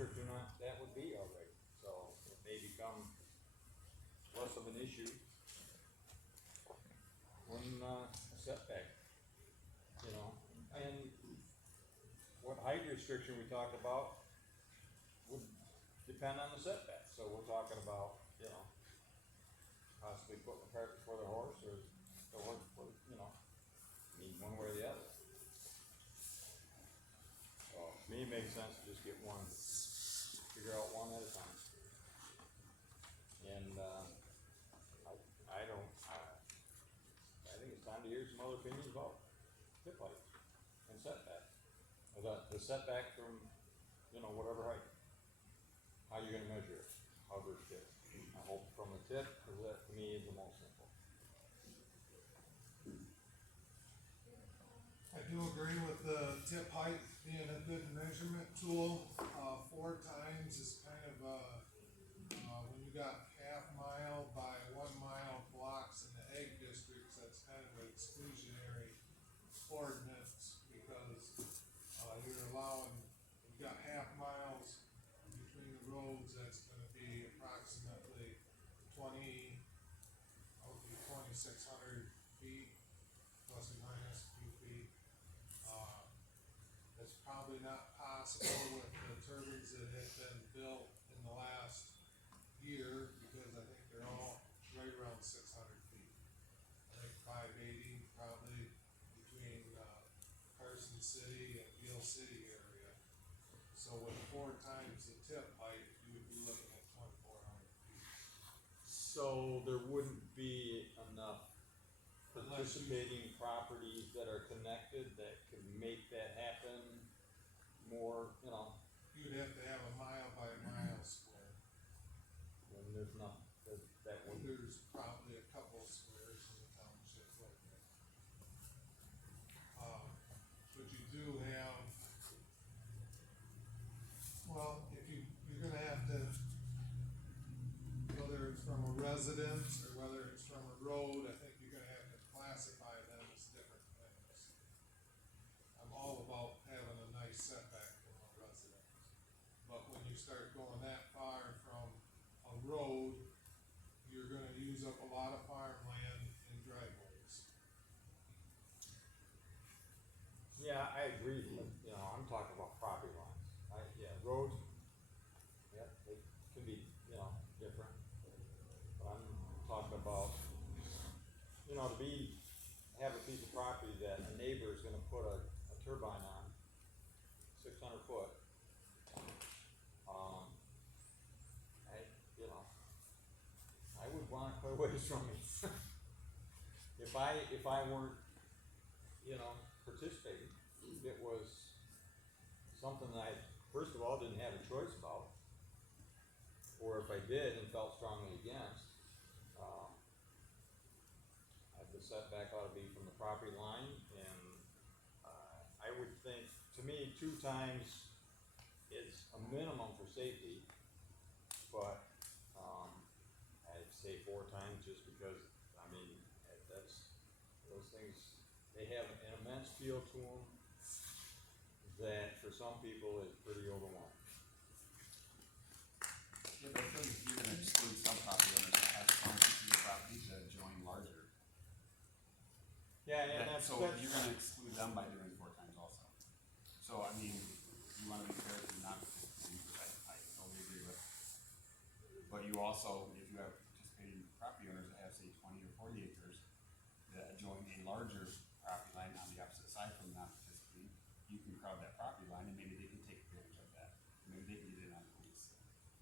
restricting that would be already, so it may become less of an issue when, setback, you know, and what height restriction we talked about would depend on the setback, so we're talking about, you know, possibly putting the cart before the horse, or the horse before, you know, I mean, one way or the other. So, to me, it makes sense to just get one, figure out one at a time. And, I think it's time to hear some other opinions about tip height and setback. Or the setback from, you know, whatever height. How you gonna measure it, however it's tip. I hope from the tip, cause that to me is the most simple. I do agree with the tip height being a good measurement tool. 4 times is kind of when you got half mile by 1 mile blocks in the egg districts, that's kind of an exclusionary ordinance, because you're allowing, you've got half miles between the roads, that's gonna be approximately 2,600 feet, plus or minus a few feet. It's probably not possible with the turbines that have been built in the last year, because I think they're all right around 600 feet. I think 580 probably between Carson City and Beale City area. So with 4 times the tip height, you would be looking at 2,400 feet. So there wouldn't be enough Unless you- participating properties that are connected that could make that happen more, you know, You'd have to have a mile by mile square. when there's not, that would. There's probably a couple squares in the township like that. But you do have, well, if you're gonna have to, whether it's from a residence or whether it's from a road, I think you're gonna have to classify them as different things. I'm all about having a nice setback from a residence, but when you start going that far from a road, you're gonna use up a lot of farmland and driveways. Yeah, I agree, but, you know, I'm talking about property lines. Roads, yeah, they can be, you know, different. But I'm talking about, you know, have a piece of property that a neighbor is gonna put a turbine on, 600 foot. You know, I would want it quite a ways from me. If I weren't, you know, participating, it was something that I, first of all, didn't have a choice about, or if I did and felt strongly against, the setback ought to be from the property line, and, I would think, to me, 2 times is a minimum for safety, but, I'd say 4 times just because, I mean, those things, they have an immense feel to them that for some people is pretty overwhelming. Yeah, but I feel like you're gonna exclude some property owners that have strong pieces of property that join larger. Yeah, and that's. So you're gonna exclude them by doing 4 times also. So, I mean, you wanna be fair to not participating, which I totally agree with. But you also, if you have participating property owners that have, say, 20 or 40 acres that join a larger property line on the opposite side from non-participating, you can crowd that property line and maybe they can take advantage of that. Maybe they can get in on the lease,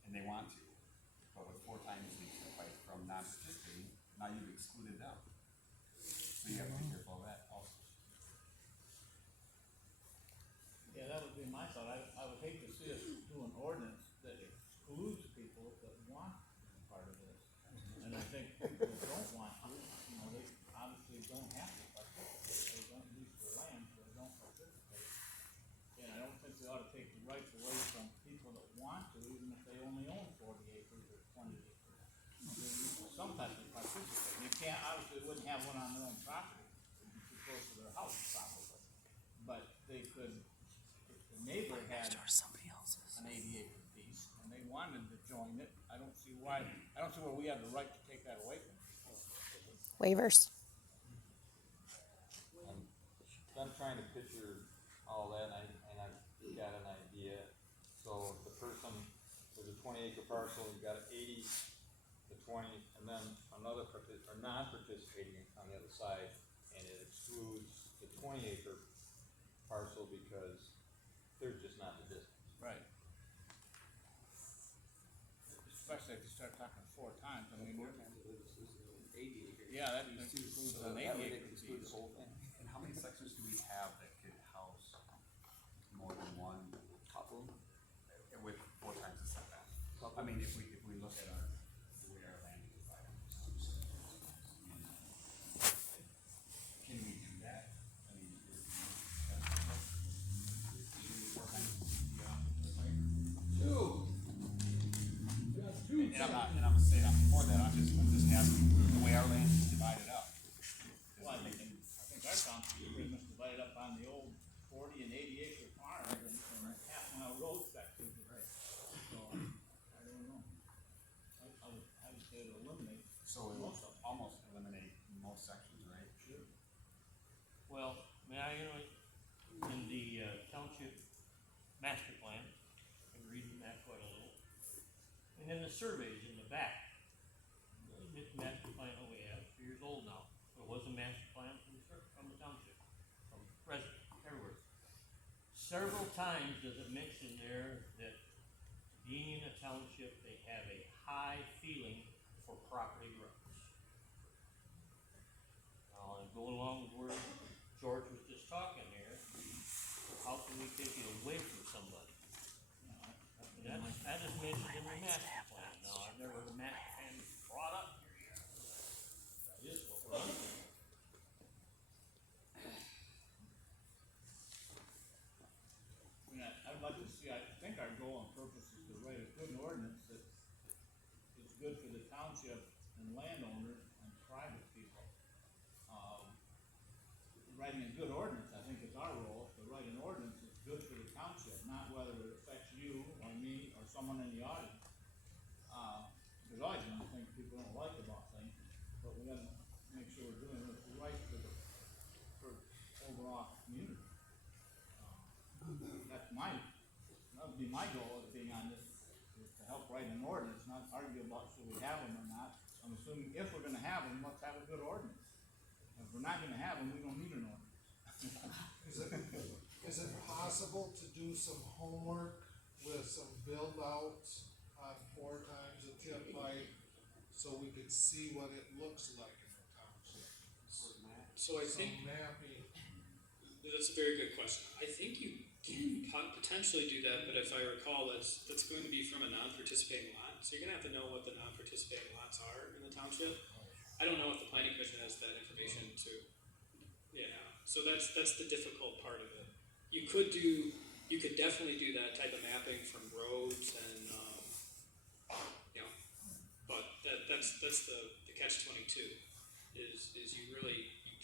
and they want to. But with 4 times the fight from non-participating, now you've excluded them. So you have to be careful of that also. Yeah, that would be my thought. I would hate to see us do an ordinance that excludes people that want to be part of this. And I think people that don't want to, you know, they obviously don't have to participate. They don't use their land, so they don't participate. And I don't think we ought to take the rights away from people that want to, even if they only own 40 acres or 20 acres. Some type of participate. You can't, obviously, wouldn't have one on their own property. It'd be too close to their house, probably. But they could, if the neighbor had an 80 acre mean, I don't see where we have the right to take that away from people. Waivers. I'm trying to picture all that, and I've got an idea. So the person, there's a 20-acre parcel, you've got 80, the 20, and then another non-participating on the other side, and it excludes the 20-acre parcel because there's just not the distance. Right. Especially if you start talking 4 times, I mean, yeah, that includes an 80-acre piece. And how many sections do we have that could house more than one couple with 4 times the setback? I mean, if we look at the way our land is divided. Can we do that? I mean, is that possible? 4 times the and I'm saying I'm for that, I'm just asking the way our land is divided up. Well, I think our township is pretty much divided up on the old 40 and 80-acre farms and half-mile road sections. Right. So, I don't know. I would say to eliminate So it will most of them. almost eliminate most sections, right? Sure. Well, may I, in the township master plan, I'm reading that quite a little. And then the surveys in the back. This master plan that we have, 2 years old now. It was a master plan from the township, from residents, everywhere. Several times does it mention there that being in a township, they have a high feeling for property rights. Now, and going along with where George was just talking here, how can we take it away from somebody? That is mentioned in the master plan. Now, I've never heard the master plan brought up here yet. That is what we're under. I mean, I'd like to see, I think our goal and purpose is to write a good ordinance that is good for the township and landowners and private people. Writing a good ordinance, I think, is our role. To write an ordinance is good for the township, not whether it affects you or me or someone in the audience. There's always gonna be things people don't like about things, but we gotta make sure we're doing what's right for overall community. That would be my goal of being on this, is to help write an ordinance, not argue about should we have them or not. I'm assuming if we're gonna have them, let's have a good ordinance. If we're not gonna have them, we don't need an ordinance. Is it possible to do some homework with some build outs on 4 times the tip height, so we could see what it looks like in the township? So I Some think mapping. that's a very good question. I think you can potentially do that, but if I recall, that's going to be from a non-participating lot. So you're gonna have to know what the non-participating lots are in the township. I don't know if the planning commission has that information too. Yeah, so that's the difficult part of it. You could definitely do that type of mapping from roads and, but that's the catch-22 is you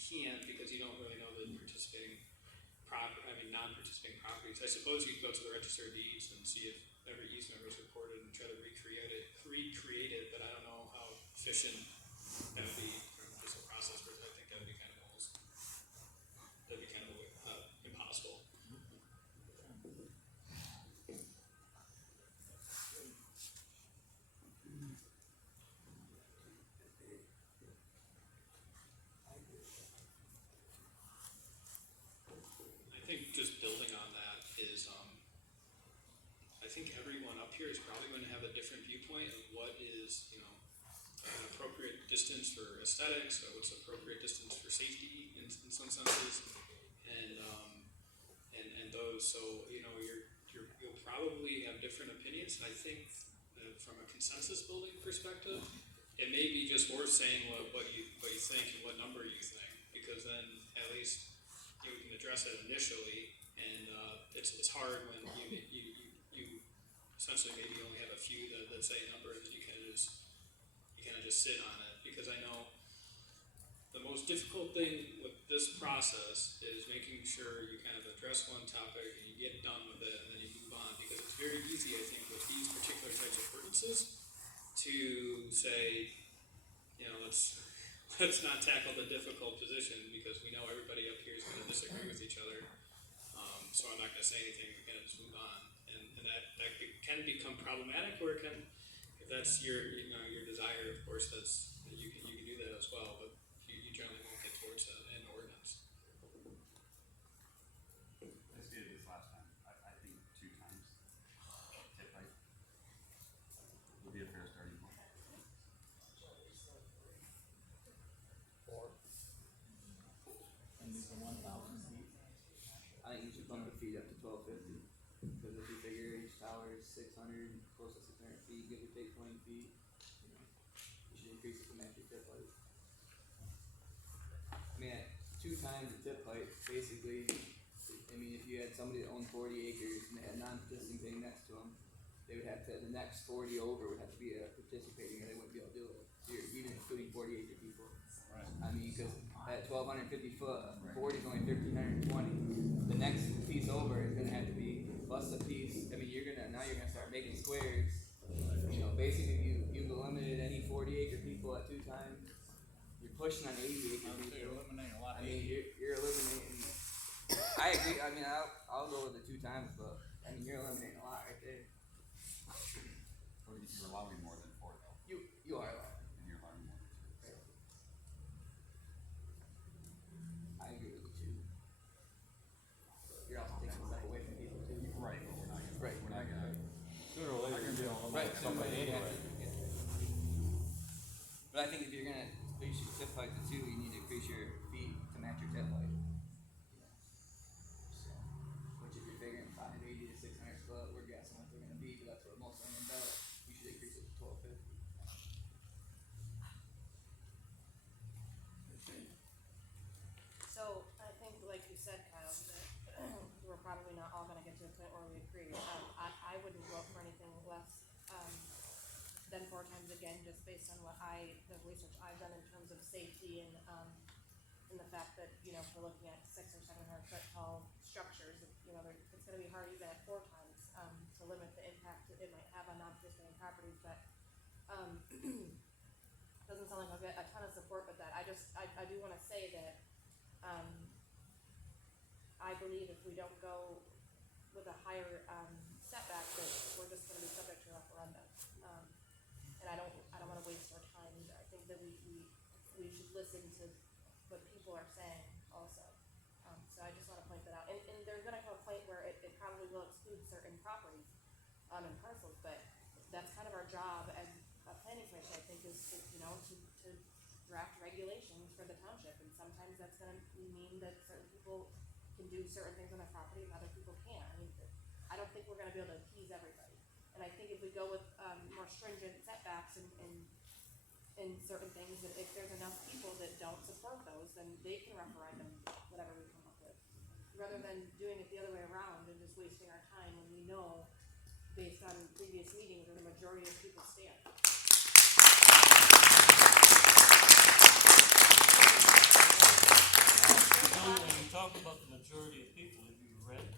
can't, because you don't really know the non-participating properties. I suppose you could go to the register of deeds and see if every easement was recorded and try to recreate it, but I don't know how efficient that would be as a process, where I think that would be kind of impossible. I think just building on that is, I think everyone up here is probably going to have a different viewpoint of what is, an appropriate distance for aesthetics, or what's appropriate distance for safety in some senses, and those. So you'll probably have different opinions. And I think from a consensus building perspective, it may be just worth saying what you think and what number you think, because then at least we can address it initially. And it's hard when you essentially maybe only have a few that say a number that you kind of just sit on it, because I know the most difficult thing with this process is making sure you kind of address one topic and you get done with it, and then you move on, because it's it's very easy, I think, with these particular types of ordinances to say, you know, let's not tackle the difficult position because we know everybody up here is gonna disagree with each other. So I'm not gonna say anything, we're gonna just move on. And that can become problematic, or it can, if that's your, you know, your desire, of course, you can do that as well, but you generally won't get towards an ordinance. I stated this last time, I think 2 times tip height would be a fair starting point. And these are 1,000 feet. I think you should bump the feet up to 1250, because if you figure each tower is 600, close to 600 feet, give or take 20 feet, you know, you should increase it to match your tip height. I mean, at 2 times the tip height, basically, I mean, if you had somebody that owned 40 acres and they had non-participating next to them, they would have to, the next 40 over would have to be participating, or they wouldn't be able to do it. So you're even including 40 acre people. Right. I mean, because at 1,250 foot, 40 is only 1,520. The next piece over is gonna have to be plus a piece. I mean, now you're gonna start making squares. You know, basically, you've eliminated any 40 acre people at 2 times. You're pushing on 80 acre I would say you're people. eliminating a lot. I mean, you're eliminating. I agree. I mean, I'll go with the 2 times, but I mean, you're eliminating a lot right there. Or you're allowing more than 4 though, You are allowed. and you're allowing more than 2. Right. I agree with the 2. You're also taking stuff away from people too. Right, but we're not gonna, Right. we're not gonna, Sooner or later, you're gonna Right. eliminate somebody anyway. But I think if you're gonna increase your tip height to 2, you need to increase your feet to match your tip height. So, which if you're figuring 580 to 600 foot, we're guessing what they're gonna be, but that's what most of them are about. You should increase it to 1250. So I think, like you said, Kyle, that we're probably not all gonna get to a point where we agree. I wouldn't vote for anything less, than 4 times again, just based on the research I've done in terms of safety and the fact that, you know, if we're looking at 600 or 700 foot tall structures, you know, it's gonna be hard even at 4 times, to limit the impact that it might have on non-participating properties, but, doesn't sound like I'll get a ton of support with that. I do wanna say that, I believe if we don't go with a higher, setback, that we're just gonna be subject to referendum. And I don't wanna waste our time either. I think that we should listen to what people are saying also. So I just wanna point that out. And there's gonna come a point where it probably will exclude certain properties, and parcels, but that's kind of our job as a planning commission, I think, is to, you know, to draft regulations for the township, and sometimes that's gonna mean that certain people can do certain things on their property and other people can't. I mean, I don't think we're gonna be able to appease everybody. And I think if we go with, more stringent setbacks in certain things, that if there's enough people that don't support those, then they can referendum whatever we come up with. Rather than doing it the other way around and just wasting our time when we know, based on previous meetings, where the majority of people stand. When you talk about the majority of people, have you read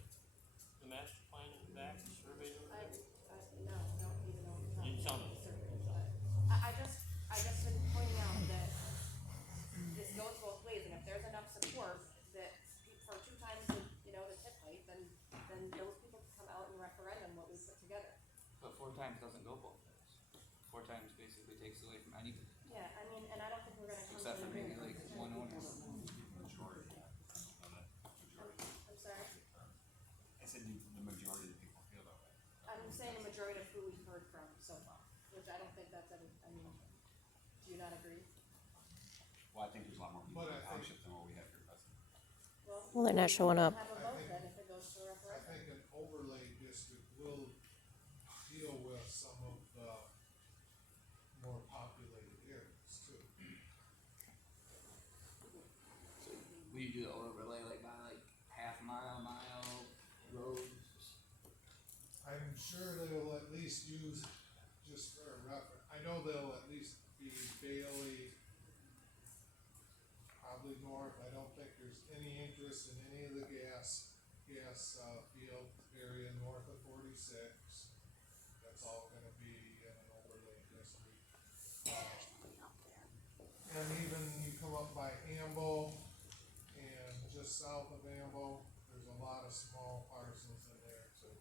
the master plan in the back, the survey? No, I don't even know what You tell me. I just been pointing out that this goes both ways, and if there's enough support that for 2 times the, you know, the tip height, then those people can come out and referendum what we put together. But 4 times doesn't go both ways. 4 times basically takes away from any, Yeah, I mean, and I don't think we're gonna come to except for an maybe agreement. like one owner. majority, I don't know that majority. I'm sorry, I said the majority of people feel that way. I'm saying a majority of who we've heard from so far, which I don't think that's any, I mean, do you not agree? Well, I think there's a lot more people But in I the think- township than what we have here present. Well, they're not showing up. Have a vote then if it goes to a I referendum. think an overlay district will deal with some of the more populated areas too. So will you do the overlay like by like half mile roads? I'm sure they'll at least use, just for a reference, I know they'll at least be Bailey, probably north. I don't think there's any interest in any of the gas field area north of 46. by Ambo and just south of Ambo, there's a lot of small parcels in there too.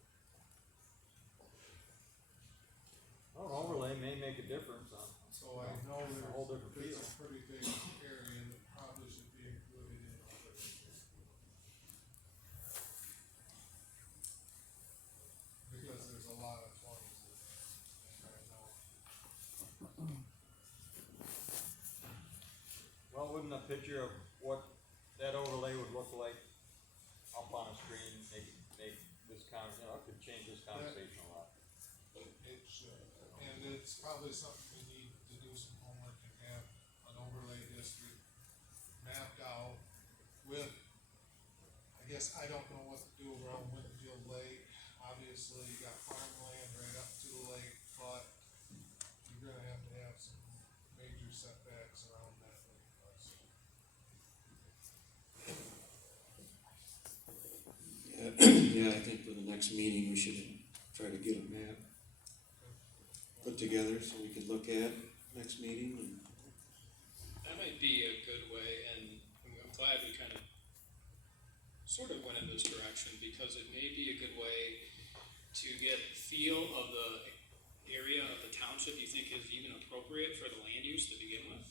Well, an overlay may make a difference on. So I know It's a whole different there's feel. a pretty big area that probably should be included in overlay. Because there's a lot of twenties in there, and I know. Well, wouldn't a picture of what that overlay would look like up on a screen make this could change this conversation a lot. It should, and it's probably something we need to do some homework and have an overlay district mapped out with, I guess I don't know what to do around Winfield Lake. Obviously, you got farmland right up to the lake, but you're gonna have some major setbacks around that lake also. Yeah, I think for the next meeting, we should try to get a map put together so we could look at next meeting and. That might be a good way, and I'm glad we kind of sort of went in this direction, because it may be a good way to get a feel of the area of the township you think is even appropriate for the land use to begin with.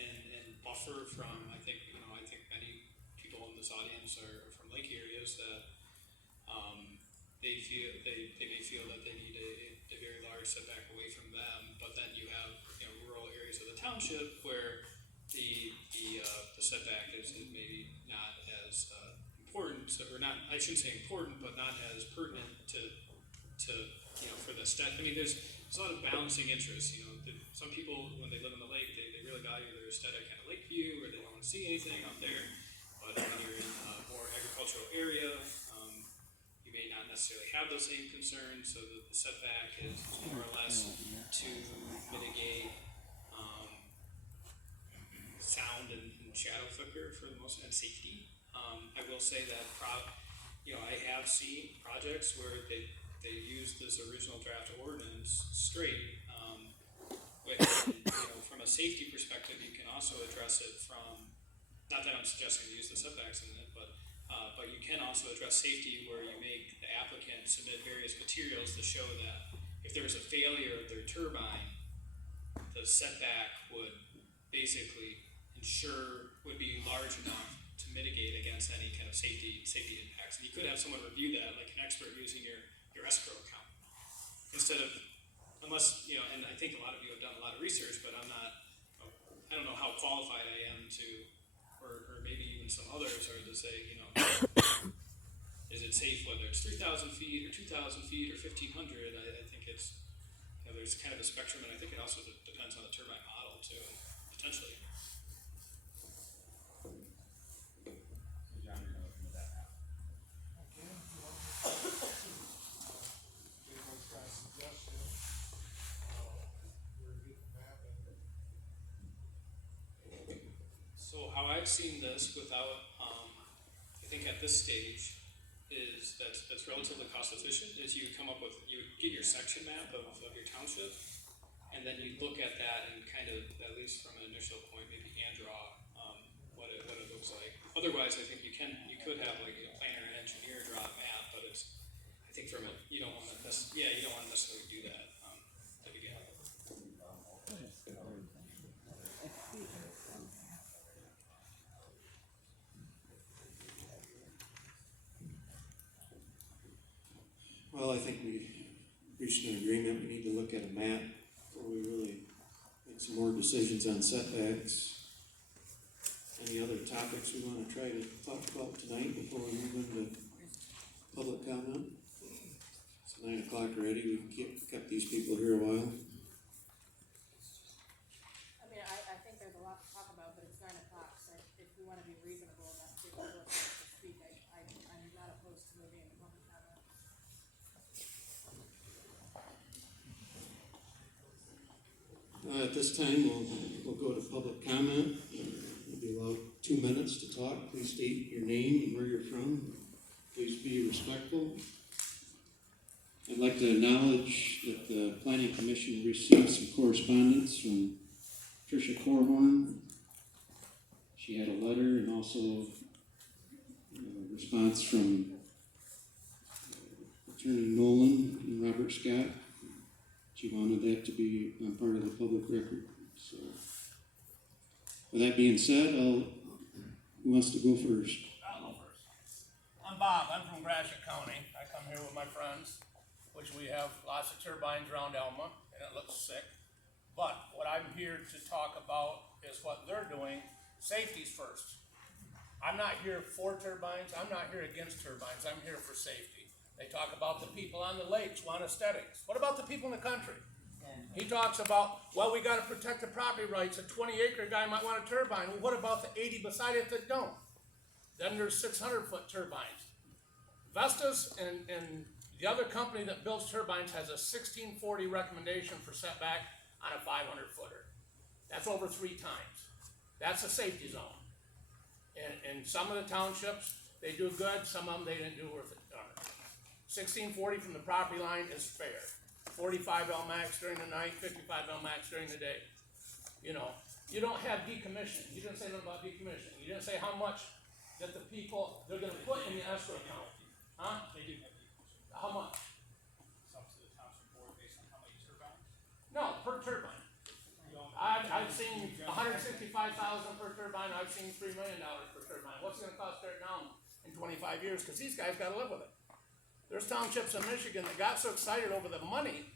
And buffer from, I think many people in this audience are from lake areas that, they may feel that they need a very large setback away from them, but then you have, rural areas of the township where the setback is maybe not as, important, or not, I shouldn't say important, but not as pertinent to, for the I mean, there's a lot of balancing interests, some people, when they live on the lake, they really value their aesthetic kind of lake view, or they don't want to see anything out there, but when you're in a more agricultural area, you may not necessarily have those same concerns, so the setback is more or less to mitigate, sound and shadow flicker for the most, and safety. I will say that I have seen projects where they use this original draft ordinance straight, but from a safety perspective, you can also address it from, not that I'm suggesting to use the setbacks in it, but you can also address safety where you make the applicant submit various materials to show that if there was a failure of their turbine, the setback would basically would be large enough to mitigate against any kind of safety impacts. And you could have someone review that, like an expert using your escrow account. Instead of, unless, and I think a lot of you have done a lot of research, but I don't know how qualified I am to, or maybe even some others are to say, is it safe whether it's 3,000 feet or 2,000 feet or 1,500? I think it's, there's kind of a spectrum, and I think it also depends on the turbine model too, potentially. John, you're gonna look into that now. Okay, anybody's got a suggestion, we're getting mapping. So how I've seen this without, I think at this stage, is that's relatively cost efficient, is you get your section map of your township, and then you look at that and kind of, at least from an initial point, maybe hand draw, what it looks like. Otherwise, I think you could have like a planner and engineer draw a map, but I think you don't want to necessarily do that, to begin with. Well, I think we reached an agreement, we need to look at a map before we really make some more decisions on setbacks. Any other topics we wanna try to talk about tonight before we move into public comment? It's 9 o'clock already, we've kept these people here a while. I mean, I think there's a lot to talk about, but it's 9 o'clock, so if we wanna be reasonable enough to go to speak, I'm not opposed to moving into public comment. At this time, we'll go to public comment. You'll be allowed 2 minutes to talk. Please state your name and where you're from. Please be respectful. I'd like to acknowledge that the Planning Commission received some correspondence from Tricia Corhorn she had a letter and also a response from Attorney Nolan and Robert Scott. She wanted that to be part of the public record. So, with that being said, who wants to go first? I'll go first. I'm Bob. I'm from Gratiot County. I come here with my friends, which we have lots of turbines around Elma, and it looks sick. But what I'm here to talk about is what they're doing. Safety's first. I'm not here for turbines. I'm not here against turbines. I'm here for safety. They talk about the people on the lakes want aesthetics. What about the people in the country? He talks about, well, we gotta protect the property rights. A 20-acre guy might want a turbine. Well, what about the 80 beside it that don't? Then there's 600-foot turbines. Vestas and the other company that builds turbines has a 1640 recommendation for setback on a 500-footer. That's over 3 times. That's a safety zone. And some of the townships, they do good, some of them they didn't do worth it. 1640 from the property line is fair. 45 Lmax during the night, 55 Lmax during the day. You know, you don't have decommissioning. You didn't say nothing about decommissioning. You didn't say how much that the people, they're gonna put in the escrow account. Huh? They do have decommissioning. How much? It's up to the township board based on how many turbines. No, per turbine. I've seen 165,000 per turbine. I've seen $3 million per turbine. What's it gonna cost there now in 25 years? Cause these guys gotta live with it. There's townships in Michigan that got so excited over the money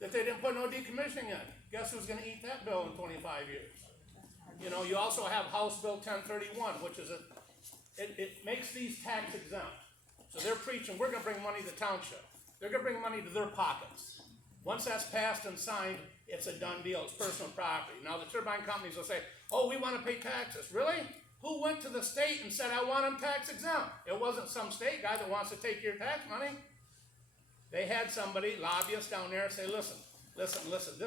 that they didn't put no decommissioning in. Guess who's gonna eat that bill in 25 years? You know, you also have House Bill 1031, which is it makes these tax exempt. So they're preaching, we're gonna bring money to the township. They're gonna bring money to their pockets. Once that's passed and signed, it's a done deal, it's personal property. Now the turbine companies will say, oh, we wanna pay taxes. Really? Who went to the state and said, I want them tax exempt? It wasn't some state guy that wants to take your tax money. They had somebody, lobbyists down there, say, listen, this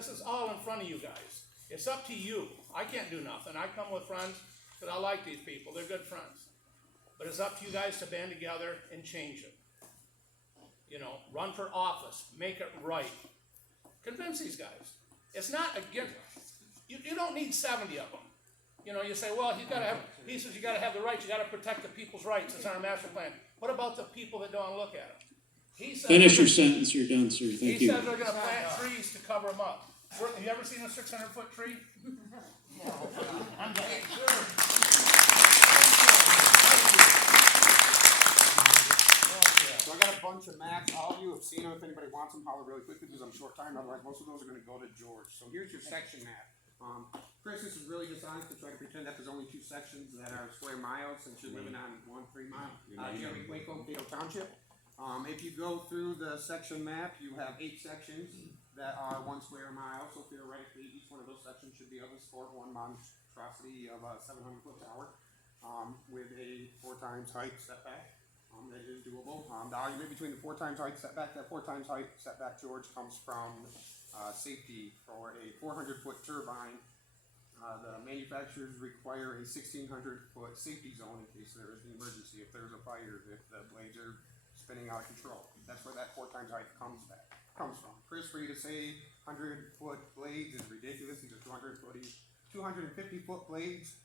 is all in front of you guys. It's up to you. I can't do nothing. I come with friends, because I like these people, they're good friends. But it's up to you guys to band together and change it. You know, run for office, make it right. Convince these guys. It's not against, you don't need 70 of them. You know, you say, well, he says you gotta have the rights, you gotta protect the people's rights, it's in our master plan. What about the people that don't look at them? He says, Finish your sentence, you're done, sir, thank he you. says they're gonna plant trees to cover them up. Have you ever seen a 600-foot tree? So I got a bunch of maps. All of you have seen them. If anybody wants them, holler really quickly because I'm short time. Otherwise, most of those are going to go to George. So here's your section map. Chris, this is really dishonest to try to pretend that there's only 2 sections that are square miles since you're living on 1 3 mile. Jeremy, Waco, Cato Township. If you go through the section map, you have 8 sections that are 1 square mile. So theoretically, each one of those sections should be able to support 1 monstrosity of a 700-foot tower with a 4 times height setback. That is doable. The argument between the 4 times height setback, that 4 times height setback, George, comes from safety for a 400-foot turbine. The manufacturers require a 1,600-foot safety zone in case there is an emergency, if there's a fire, if the blades are spinning out of control. That's where that 4 times height comes from. Chris, for you to say 100-foot blades is ridiculous. These are 250-foot blades.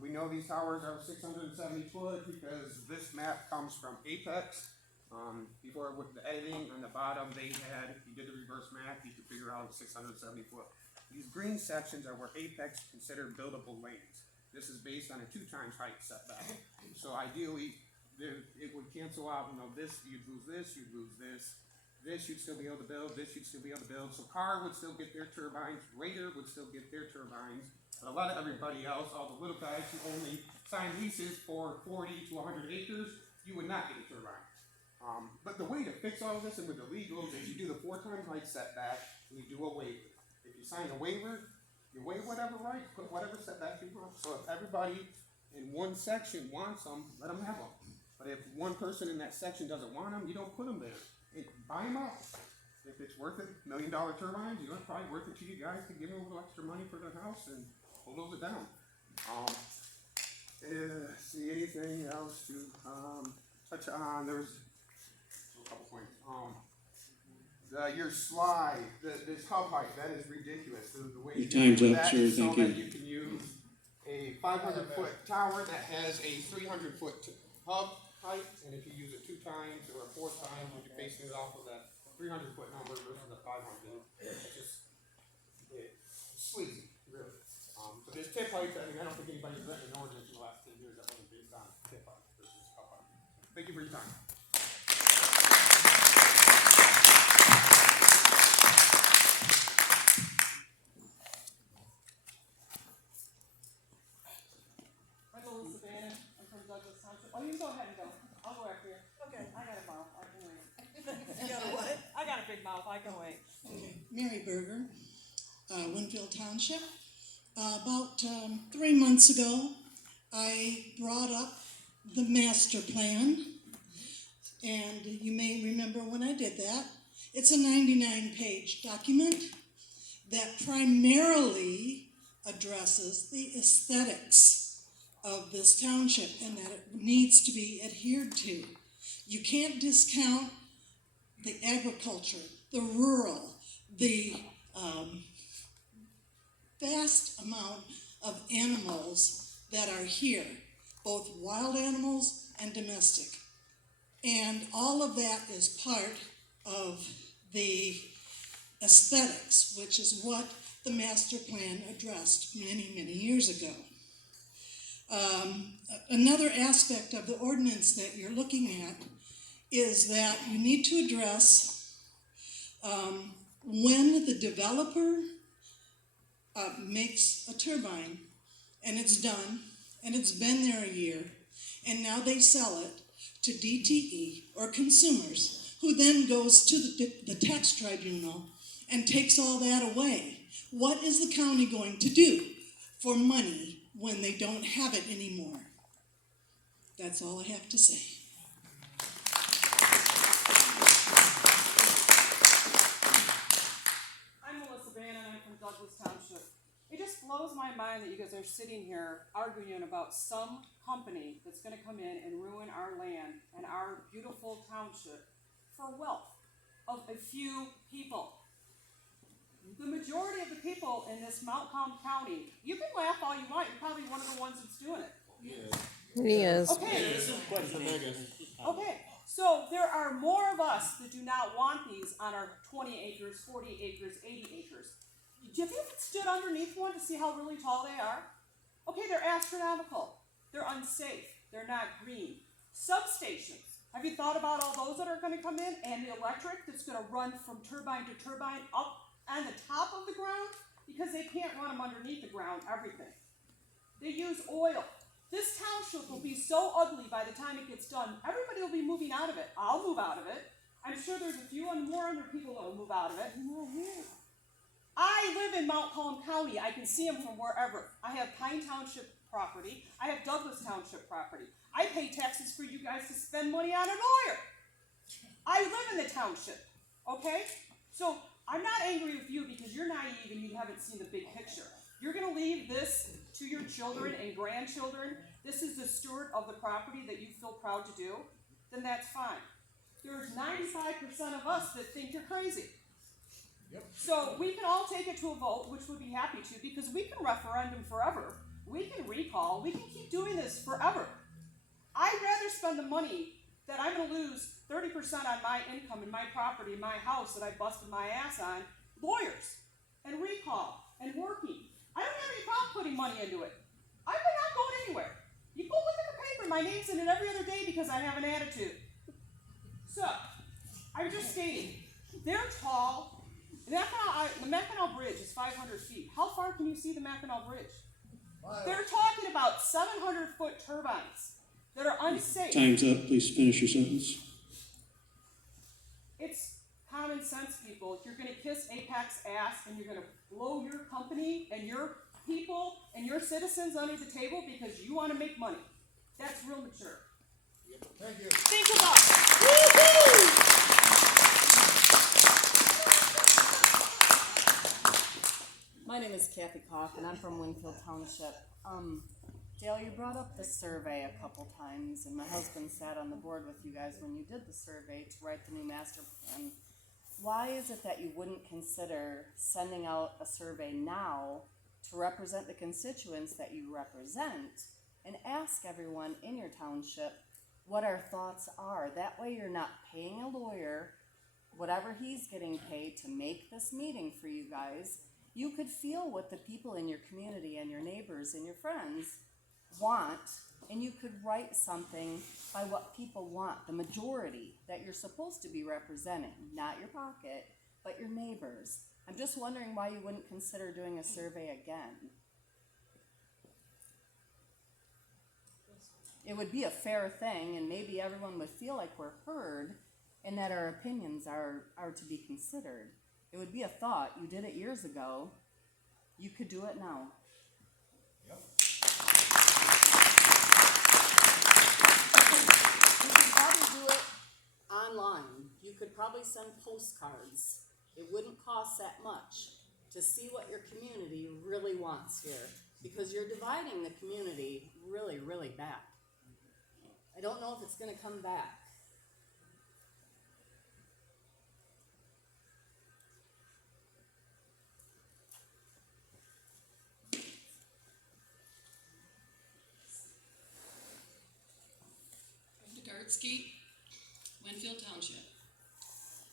We know these towers are 670 foot because this map comes from Apex. Before with the editing on the bottom, they had, if you did the reverse math, you could figure out 670 foot. These green sections are where Apex considered buildable lanes. This is based on a 2 times height setback. So ideally, it would cancel out, you know, this, you'd lose this, you'd lose this. This you'd still be able to build, this you'd still be able to build. So Carr would still get their turbines, Raider would still get their turbines. But a lot of everybody else, all the little guys who only sign leases for 40 to 100 acres, you would not get a turbine. But the way to fix all of this and with the legals is you do the 4 times height setback and you do a waiver. If you sign a waiver, you waive whatever right, put whatever setback you want. So if everybody in one section wants them, let them have them. But if one person in that section doesn't want them, you don't put them there. Buy them out. If it's worth it, $1 million turbines, you know, it's probably worth it to you guys to give them a little extra money for their house and hold it down. See anything else to touch on? There's a couple points. Your slide, this hub height, that is ridiculous. The way Your you do time's up, that sir, is so thank that you. you can use a 500-foot tower that has a 300-foot hub height, and if you use it 2 times or 4 times, you're basing it off of that 300-foot number versus the 500. It's just sleazy, really. So there's tip heights. I mean, I don't think anybody's written an ordinance in the last 10 years that wasn't based on tip height versus cup height. Thank you for your time. Michael Savannah, I'm from Douglas Township. Oh, you can go ahead and go. I'll go after you. Okay. I got a mouth, I can wait. You got a what? I got a big mouth, I can wait. Mary Berger, Winfield Township. About 3 months ago, I brought up the master plan, and you may remember when I did that. It's a 99-page document that primarily addresses the aesthetics of this township and that it needs to be adhered to. You can't discount the agriculture, the rural, the vast amount of animals that are here, both wild animals and domestic. And all of that is part of the aesthetics, which is what the master plan addressed many, many years ago. Another aspect of the ordinance that you're looking at is that you need to address when the developer makes a turbine and it's done and it's been there a year and now they sell it to DTE or consumers, who then goes to the tax tribunal and takes all that away. What is the county going to do for money when they don't have it anymore? That's all I have to say. I'm Melissa Bannon, I'm from Douglas Township. It just blows my mind that you guys are sitting here arguing about some company that's gonna come in and ruin our land and our beautiful township for wealth of a few people. The majority of the people in this Mount Calm County, you can laugh all you want, you're probably one of the ones that's doing it. He is. Okay. Okay, so there are more of us that do not want these on our 20 acres, 40 acres, 80 acres. Have you stood underneath one to see how really tall they are? Okay, they're astronomical. They're unsafe. They're not green. Substations. Have you thought about all those that are going to come in and the electric that's going to run from turbine to turbine up on the top of the ground? Because they can't run them underneath the ground, everything. They use oil. This township will be so ugly by the time it gets done, everybody will be moving out of it. I'll move out of it. I'm sure there's a few more other people that will move out of it. I live in Mount Calm County. I can see them from wherever. I have Pine Township property. I have Douglas Township property. I pay taxes for you guys to spend money on a lawyer. I live in the township, okay? So I'm not angry with you because you're naive and you haven't seen the big picture. You're gonna leave this to your children and grandchildren. This is the steward of the property that you feel proud to do, then that's fine. There's 95% of us that think you're crazy. Yep. So we can all take it to a vote, which we'd be happy to, because we can referendum forever. We can recall. We can keep doing this forever. I'd rather spend the money that I'm going to lose 30% on my income and my property, my house that I busted my ass on, lawyers, and recall, and working. I don't have any problem putting money into it. I'm not going anywhere. You go look at the paper. My name's in it every other day because I have an attitude. So, I'm just stating, they're tall. The Mackinac Bridge is 500 feet. How far can you see the Mackinac Bridge? They're talking about 700-foot turbines that are unsafe. Time's up, please finish your sentence. It's common sense, people. You're going to kiss Apex ass and you're going to blow your company and your people and your citizens under the table because you want to make money. That's real mature. Thank you. Think about it. Woo-hoo! My name is Kathy Koch, and I'm from Winfield Township. Dale, you brought up the survey a couple times, and my husband sat on the board with you guys when you did the survey to write the new master plan. Why is it that you wouldn't consider sending out a survey now to represent the constituents that you represent and ask everyone in your township what our thoughts are. That way you're not paying a lawyer whatever he's getting paid to make this meeting for you guys. You could feel what the people in your community and your neighbors and your friends want, and you could write something by what people want, the majority that you're supposed to be representing, not your pocket, but your neighbors. I'm just wondering why you wouldn't consider doing a survey again. It would be a fair thing, and maybe everyone would feel like we're heard and that our opinions are to be considered. It would be a thought. You did it years ago. You could do it now. Yep. You could probably do it online. You could probably send postcards. It wouldn't cost that much to see what your community really wants here, because you're dividing the community really, really bad. I don't know if it's going to come back. Winfield Township.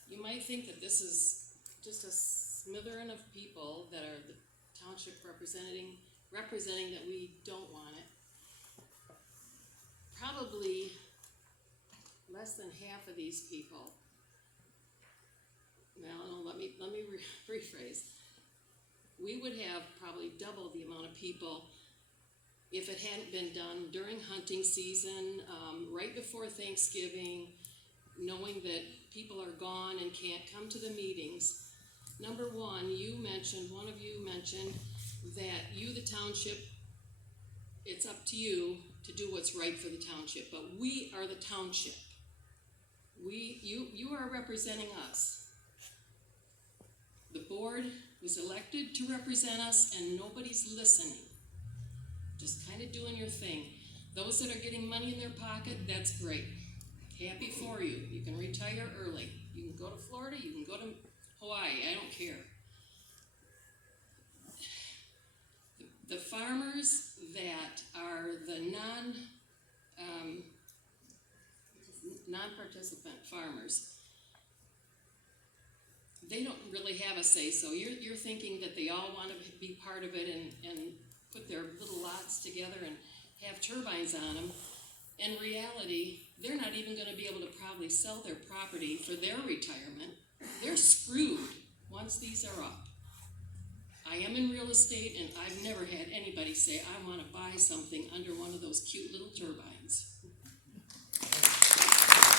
You might think that this is just a smattering of people that are the township representing that we don't want it. Probably less than half of these people. Well, no, let me rephrase. We would have probably double the amount of people if it hadn't been done during hunting season, right before Thanksgiving, knowing that people are gone and can't come to the meetings. Number one, one of you mentioned that you, the township, it's up to you to do what's right for the township, but we are the township. You are representing us. The board was elected to represent us, and nobody's listening. Just kind of doing your thing. Those that are getting money in their pocket, that's great. Happy for you. You can retire early. You can go to Florida, you can go to Hawaii, I don't care. The farmers that are the non-participant farmers, they don't really have a say, so you're thinking that they all want to be part of it and put their little lots together and have turbines on them. In reality, they're not even going to be able to probably sell their property for their retirement. They're screwed once these are up. I am in real estate, and I've never had anybody say, I want to buy something under one of those cute little